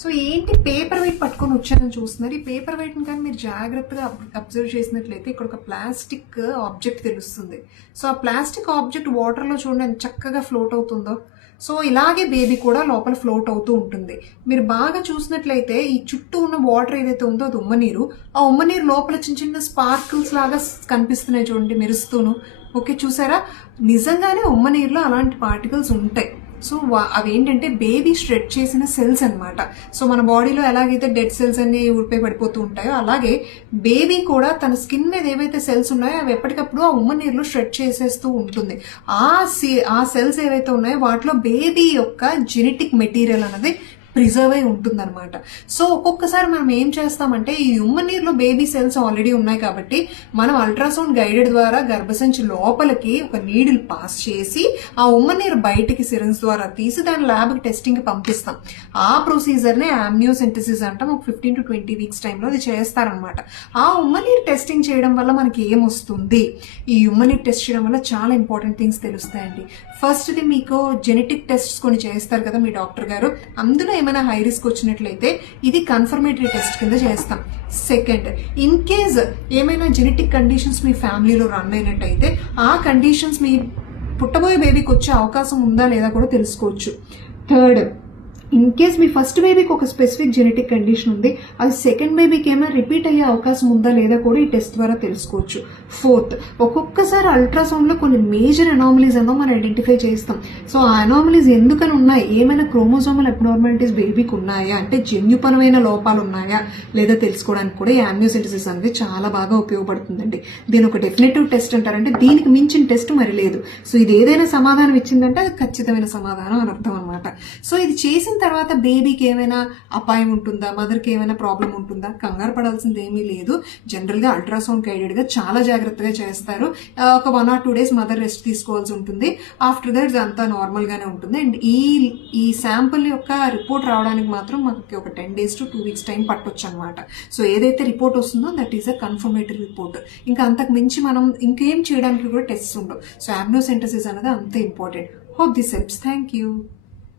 So ఏంటి paper weight పట్టుకొని వచ్చారని చూస్తున్నారు. ఈ పేపర్ వెయిట్ కానీ మీరు జాగ్రత్తగా అబ్జర్వ్ చేసినట్లయితే ఇక్కడ ఒక ప్లాస్టిక్ ఆబ్జెక్ట్ తెలుస్తుంది. సో ఆ ప్లాస్టిక్ ఆబ్జెక్ట్ వాటర్లో చూడండి ఎంత చక్కగా ఫ్లోట్ అవుతుందో. సో ఇలాగే బేబీ కూడా లోపల ఫ్లోట్ అవుతూ ఉంటుంది. మీరు బాగా చూసినట్లయితే ఈ చుట్టూ ఉన్న వాటర్ ఏదైతే ఉందో అది ఉమ్మనీరు. ఆ ఉమ్మనీరు లోపల చిన్న చిన్న స్పార్కిల్స్ లాగా కనిపిస్తున్నాయి చూడండి మెరుస్తూను. ఓకే, చూసారా? నిజంగానే ఉమ్మనీరులో అలాంటి పార్టికల్స్ ఉంటాయి. సో అవి ఏంటంటే బేబీ స్ట్రెచ్ చేసిన సెల్స్ అనమాట. సో మన బాడీలో ఎలాగైతే డెడ్ సెల్స్ అన్ని ఊడిపోయి పడిపోతూ ఉంటాయో అలాగే బేబీ కూడా తన స్కిన్ మీద ఏవైతే సెల్స్ ఉన్నాయో అవి ఎప్పటికప్పుడు ఆ ఉమ్మనీరులో స్ట్రెచ్ చేసేస్తూ ఉంటుంది. ఆ సెల్స్ ఏవైతే ఉన్నాయో వాటిలో బేబీ యొక్క జెనెటిక్ మెటీరియల్ అనేది ప్రిజర్వ్ అయి ఉంటుందన్నమాట. సో ఒక్కొక్కసారి మనం ఏం చేస్తామంటే ఈ ఉమ్మనీరులో బేబీ సెల్స్ ఆల్రెడీ ఉన్నాయి కాబట్టి మనం అల్ట్రాసౌండ్ గైడెడ్ ద్వారా గర్భసంచి లోపలికి ఒక నీడిల్ పాస్ చేసి ఆ ఉమ్మనీరు బయటికి సిరంజ్ ద్వారా తీసి దాని ల్యాబ్కి టెస్టింగ్కి పంపిస్తాం. ఆ ప్రొసీజర్నే ఆమ్నియోసెంటసిస్ అంటాం. ఒక 15 to 20 వీక్స్ టైంలో అది చేస్తారనమాట. ఆ ఉమ్మనీరు టెస్టింగ్ చేయడం వల్ల మనకి ఏమొస్తుంది? ఈ ఉమ్మనీరు టెస్ట్ చేయడం వల్ల చాలా ఇంపార్టెంట్ థింగ్స్ తెలుస్తాయండి. ఫస్ట్ది మీకు జెనెటిక్ టెస్ట్స్ కొన్ని చేస్తారు కదా మీ డాక్టర్ గారు, అందులో ఏమైనా హై రిస్క్ వచ్చినట్లయితే ఇది కన్ఫర్మేటరీ టెస్ట్ కింద చేస్తాం. సెకండ్, ఇన్ కేస్ ఏమైనా జెనెటిక్ కండిషన్స్ మీ ఫ్యామిలీలో రన్ అయినట్టయితే ఆ కండిషన్స్ మీ పుట్టబోయే బేబీకి వచ్చే అవకాశం ఉందా లేదా కూడా తెలుసుకోవచ్చు. Third, in case me first బేబీకి ఒక స్పెసిఫిక్ జెనెటిక్ కండిషన్ ఉంది, అది సెకండ్ బేబీకి ఏమైనా రిపీట్ అయ్యే అవకాశం ఉందా లేదా కూడా ఈ టెస్ట్ ద్వారా తెలుసుకోవచ్చు. ఫోర్త్, ఒక్కొక్కసారి అల్ట్రాసౌండ్లో కొన్ని మేజర్ అనామలీస్ అన్నో మనం ఐడెంటిఫై చేస్తాం. సో ఆ అనామలీస్ ఎందుకని ఉన్నాయి, ఏమైనా క్రోమోజోమల్ అబ్నార్మాలిటీస్ బేబీకి ఉన్నాయా అంటే జన్యుపరమైన లోపాలు ఉన్నాయా లేదా తెలుసుకోవడానికి కూడా ఈ ఆమ్నియోసెంటసిస్ అనేది చాలా బాగా ఉపయోగపడుతుందండి. దీని ఒక డెఫినెటివ్ టెస్ట్ అంటారంటే దీనికి మించిన టెస్ట్ మరి లేదు. సో ఇది ఏదైనా సమాధానం ఇచ్చిందంటే అది ఖచ్చితమైన సమాధానం అని అర్థం అనమాట. సో ఇది చేసిన తర్వాత బేబీకి ఏమైనా అపాయం ఉంటుందా, మదర్కి ఏమైనా ప్రాబ్లం ఉంటుందా, కంగారు పడాల్సింది ఏమీ లేదు. జనరల్గా అల్ట్రాసౌండ్ గైడెడ్గా చాలా జాగ్రత్తగా చేస్తారు. ఒక 1 or 2 days మదర్ రెస్ట్ తీసుకోవాల్సి ఉంటుంది. ఆఫ్టర్ దట్ అంతా నార్మల్గానే ఉంటుంది. అండ్ ఈ శాంపుల్ యొక్క రిపోర్ట్ రావడానికి మాత్రం మనకి ఒక 10 days to 2 weeks టైం పట్టొచ్చు అనమాట. సో ఏదైతే రిపోర్ట్ వస్తుందో that is a confirmatory report. ఇంకా అంతకు మించి మనం ఇంకేం చేయడానికి కూడా టెస్ట్ ఉండవు. సో ఆమ్నియోసెంటసిస్ అనేది అంతే important. Hope this helps. Thank you.